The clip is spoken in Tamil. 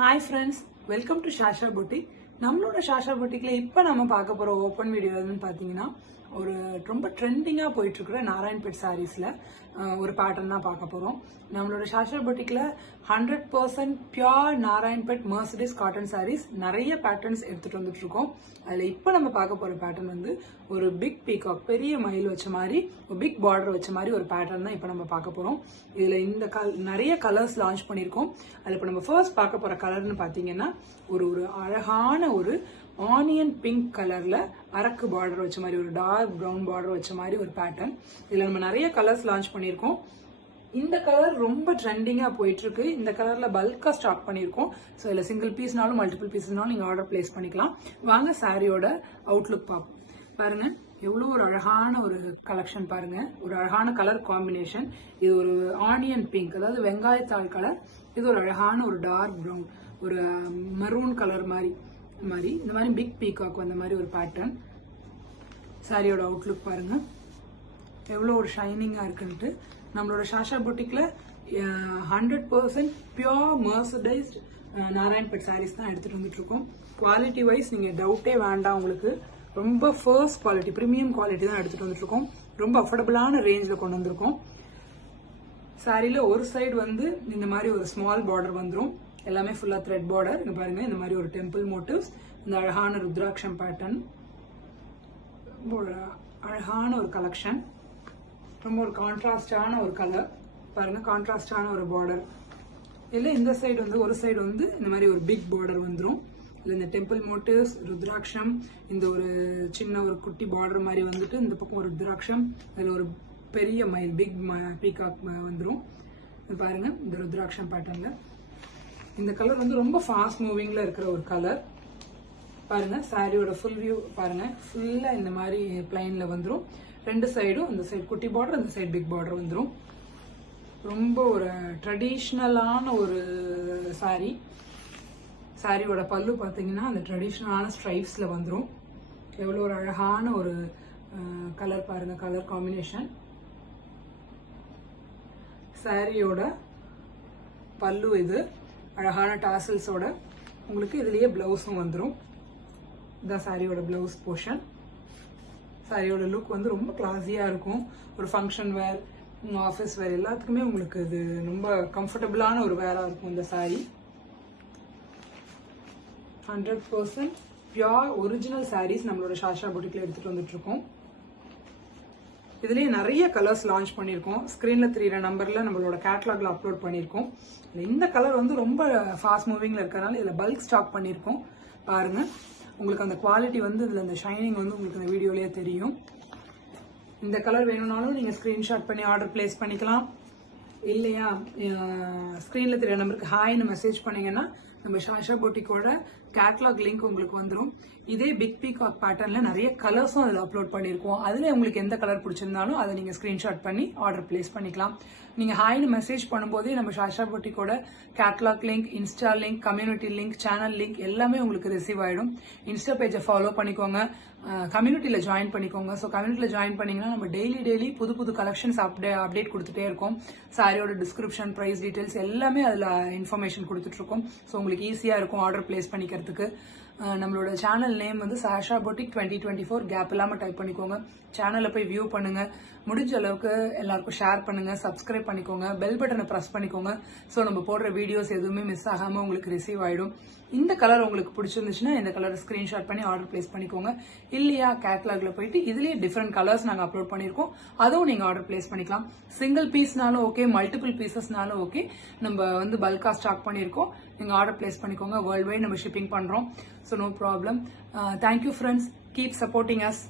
Hi friends, welcome to Shasha boutique. நம்மளோட ஷாஷா புட்டிக்ல இப்போ நம்ம பார்க்க போகிற ஓப்பன் வீடியோ எதுன்னு பார்த்தீங்கன்னா, ஒரு ரொம்ப ட்ரெண்டிங்காக போயிட்டுருக்குற நாராயண்பேட் சாரீஸில் ஒரு பேட்டர்ன் தான் பார்க்க போகிறோம். நம்மளோட ஷாஷா புட்டிக்ல 100% pure Narayanpet mercerised cotton saris நிறைய பேட்டர்ன்ஸ் எடுத்துகிட்டு வந்துட்டு இருக்கோம். அதில் இப்போ நம்ம பார்க்க போகிற பேட்டர்ன் வந்து ஒரு பிக் பீகாக், பெரிய மயில் வச்ச மாதிரி ஒரு பிக் பார்டர் வச்ச மாதிரி ஒரு பேட்டர்ன் தான் இப்போ நம்ம பார்க்க போகிறோம். இதில் இந்த நிறைய கலர்ஸ் லான்ச் பண்ணியிருக்கோம். அதில் இப்போ நம்ம ஃபர்ஸ்ட் பார்க்க போகிற கலர்னு பார்த்தீங்கன்னா ஒரு அழகான ஒரு ஆனியன் பிங்க் கலர்ல அரக்கு பார்டர் வச்ச மாதிரி, ஒரு டார்க் ப்ரௌன் பார்டர் வச்ச மாதிரி ஒரு பேட்டர்ன். இதுல நம்ம நிறைய கலர்ஸ் லான்ச் பண்ணியிருக்கோம். இந்த கலர் ரொம்ப ட்ரெண்டிங்கா போயிட்டு இருக்கு. இந்த கலர்ல பல்கா ஸ்டாக் பண்ணியிருக்கோம். ஸோ இதுல சிங்கிள் பீஸ்னாலும் மல்டிபிள் பீஸ்னாலும் நீங்க ஆர்டர் பிளேஸ் பண்ணிக்கலாம். வாங்க சாரியோட அவுட்லுக் பார்ப்போம். பாருங்க எவ்வளவு ஒரு அழகான ஒரு கலெக்ஷன். பாருங்க ஒரு அழகான கலர் காம்பினேஷன். இது ஒரு ஆனியன் பிங்க், அதாவது வெங்காயத்தாள் கலர். இது ஒரு அழகான ஒரு டார்க் ப்ரௌன், ஒரு மெரூன் கலர் மாதிரி இந்த மாதிரி பிக் பீகாக் வந்த மாதிரி ஒரு பேட்டர்ன். சாரியோட அவுட்லுக் பாருங்க எவ்வளோ ஒரு ஷைனிங்கா இருக்குன்ட்டு. நம்மளோட ஷாஷா புட்டிக்ல 100% பியோர் மர்சடைஸ்ட் நாராயண்பேட் சாரீஸ் தான் எடுத்துட்டு வந்துட்டு இருக்கோம். குவாலிட்டி வைஸ் நீங்க டவுட்டே வேண்டாம். உங்களுக்கு ரொம்ப ஃபர்ஸ்ட் குவாலிட்டி, பிரீமியம் குவாலிட்டி தான் எடுத்துட்டு வந்துட்டு இருக்கோம். ரொம்ப அஃபோர்டபுளான ரேஞ்சில் கொண்டு வந்திருக்கோம். சாரியில ஒரு சைடு வந்து இந்த மாதிரி ஒரு ஸ்மால் பார்டர் வந்துடும். எல்லாமே ஃபுல்லா த்ரெட் பார்டர். இங்க பாருங்க இந்த மாதிரி ஒரு டெம்பிள் மோட்டிவ்ஸ், இந்த அழகான ருத்ராட்சம் பேட்டர்ன், அழகான ஒரு கலெக்ஷன். ரொம்ப ஒரு கான்ட்ராஸ்டான ஒரு கலர். பாருங்க கான்ட்ராஸ்டான ஒரு பார்டர். இல்ல இந்த சைடு வந்து ஒரு சைடு வந்து இந்த மாதிரி ஒரு பிக் பார்டர் வந்துடும். இல்ல இந்த டெம்பிள் மோட்டிவ்ஸ், ருத்ராட்சம், இந்த ஒரு சின்ன ஒரு குட்டி பார்டர் மாதிரி வந்துட்டு இந்த பக்கம் ஒரு ருத்ராட்சம், அதுல ஒரு பெரிய மயில் பிக் பீகாக் வந்துடும். பாருங்க இந்த ருத்ராட்சம் பேட்டர்ன்ல இந்த கலர் வந்து ரொம்ப ஃபாஸ்ட் மூவிங்ல இருக்கிற ஒரு கலர். பாருங்க சாரியோட ஃபுல் வியூ பாருங்க. ஃபுல்லா இந்த மாதிரி பிளைன்ல வந்துடும். ரெண்டு சைடும், இந்த சைடு குட்டி பார்டர், இந்த சைடு பிக் பார்டர் வந்துடும். ரொம்ப ஒரு ட்ரெடிஷ்னலான ஒரு சாரி. சாரியோட பல்லு பார்த்தீங்கன்னா அந்த ட்ரெடிஷ்னலான ஸ்ட்ரைப்ஸ்ல வந்துடும். எவ்வளோ ஒரு அழகான ஒரு கலர் பாருங்க, கலர் காம்பினேஷன். சாரியோட பல்லு இது அழகான டாசல்ஸோட. உங்களுக்கு இதுலயே பிளவுஸும் வந்துடும். இதான் சாரியோட பிளவுஸ் போர்ஷன். சாரியோட லுக் வந்து ரொம்ப கிளாஸியா இருக்கும். ஒரு ஃபங்க்ஷன் வேர், ஆஃபீஸ் வேர் எல்லாத்துக்குமே உங்களுக்கு இது ரொம்ப கம்ஃபர்டபுளான ஒரு வேரா இருக்கும் இந்த சாரி. 100% பியோர் ஒரிஜினல் சாரீஸ் நம்மளோட ஷாஷா புட்டிக்ல எடுத்துட்டு வந்துட்டு இருக்கோம். இதுலயே நிறைய கலர்ஸ் லான்ச் பண்ணியிருக்கோம். ஸ்கிரீன்ல தெரியுற நம்பர்ல நம்மளோட கேட்டலாக்ல அப்லோட் பண்ணியிருக்கோம். இந்த கலர் வந்து ரொம்ப ஃபாஸ்ட் மூவிங்ல இருக்கறனால இதுல பல்க் ஸ்டாக் பண்ணியிருக்கோம். பாருங்க உங்களுக்கு அந்த குவாலிட்டி வந்து இதுல இந்த ஷைனிங் வந்து உங்களுக்கு இந்த வீடியோலயே தெரியும். இந்த கலர் வேணும்னாலும் நீங்க ஸ்கிரீன்ஷாட் பண்ணி ஆர்டர் பிளேஸ் பண்ணிக்கலாம். இல்லையா ஸ்கிரீன்ல தெரிய நம்பருக்கு ஹாய்னு மெசேஜ் பண்ணீங்கன்னா நம்ம ஷாஷா புட்டிக்கோட கேட்டலாக் லிங்க் உங்களுக்கு வந்துடும். இதே பிக் பீகாக் பேட்டர்ன்ல நிறைய கலர்ஸும் அதில் அப்லோட் பண்ணியிருக்கோம். அதுல உங்களுக்கு எந்த கலர் பிடிச்சிருந்தாலும் அதை நீங்க ஸ்கிரீன்ஷாட் பண்ணி ஆர்டர் பிளேஸ் பண்ணிக்கலாம். நீங்க ஹாய்னு மெசேஜ் பண்ணும்போதே நம்ம ஷாஷா புட்டிக்கோட catalogue link, insta link, community link, channel link எல்லாமே உங்களுக்கு ரிசீவ் ஆயிடும். இன்ஸ்டா பேஜை ஃபாலோ பண்ணிக்கோங்க, கம்யூனிட்டியில ஜாயின் பண்ணிக்கோங்க. ஸோ கம்யூனிட்டியில ஜாயின் பண்ணீங்கன்னா நம்ம டெய்லி புது கலெக்ஷன்ஸ் அப்டேட் கொடுத்துட்டே இருக்கோம். சாரியோட டிஸ்கிரிப்ஷன், பிரைஸ் டீடைல்ஸ் எல்லாமே அதுல இன்ஃபர்மேஷன் கொடுத்துட்டு இருக்கோம். ஸோ உங்களுக்கு ஈஸியா இருக்கும் ஆர்டர் பிளேஸ் பண்ணிக்கிறதுக்கு. நம்மளோட சேனல் நேம் வந்து சாஷா புட்டிக் 2024. கேப் இல்லாம டைப் பண்ணிக்கோங்க. சேனலை போய் வியூ பண்ணுங்க. முடிஞ்ச அளவுக்கு எல்லாருக்கும் ஷேர் பண்ணுங்க, சப்ஸ்கிரைப் பண்ணிக்கோங்க, பெல் பட்டனை பிரஸ் பண்ணிக்கோங்க. ஸோ நம்ம போடுற வீடியோஸ் எதுவுமே மிஸ் ஆகாம உங்களுக்கு ரிசீவ் ஆயிடும். இந்த கலர் உங்களுக்கு பிடிச்சிருந்துச்சுன்னா இந்த கலர் ஸ்கிரீன்ஷாட் பண்ணி ஆர்டர் பிளேஸ் பண்ணிக்கோங்க. இல்லையா கேட்டலாக்ல போயிட்டு இதுலயே டிஃப்ரெண்ட் கலர்ஸ் நாங்க அப்லோட் பண்ணிருக்கோம், அதுவும் நீங்க ஆர்டர் பிளேஸ் பண்ணிக்கலாம். சிங்கிள் பீஸ்னாலும் ஓகே, மல்டிபிள் பீசஸ்னாலும் ஓகே. நம்ம வந்து பல்கா ஸ்டாக் பண்ணிருக்கோம். நீங்க ஆர்டர் பிளேஸ் பண்ணிக்கோங்க. வேர்ல்ட் வைட் நம்ம ஷிப்பிங் பண்றோம். So no problem. Thank you friends, keep supporting as.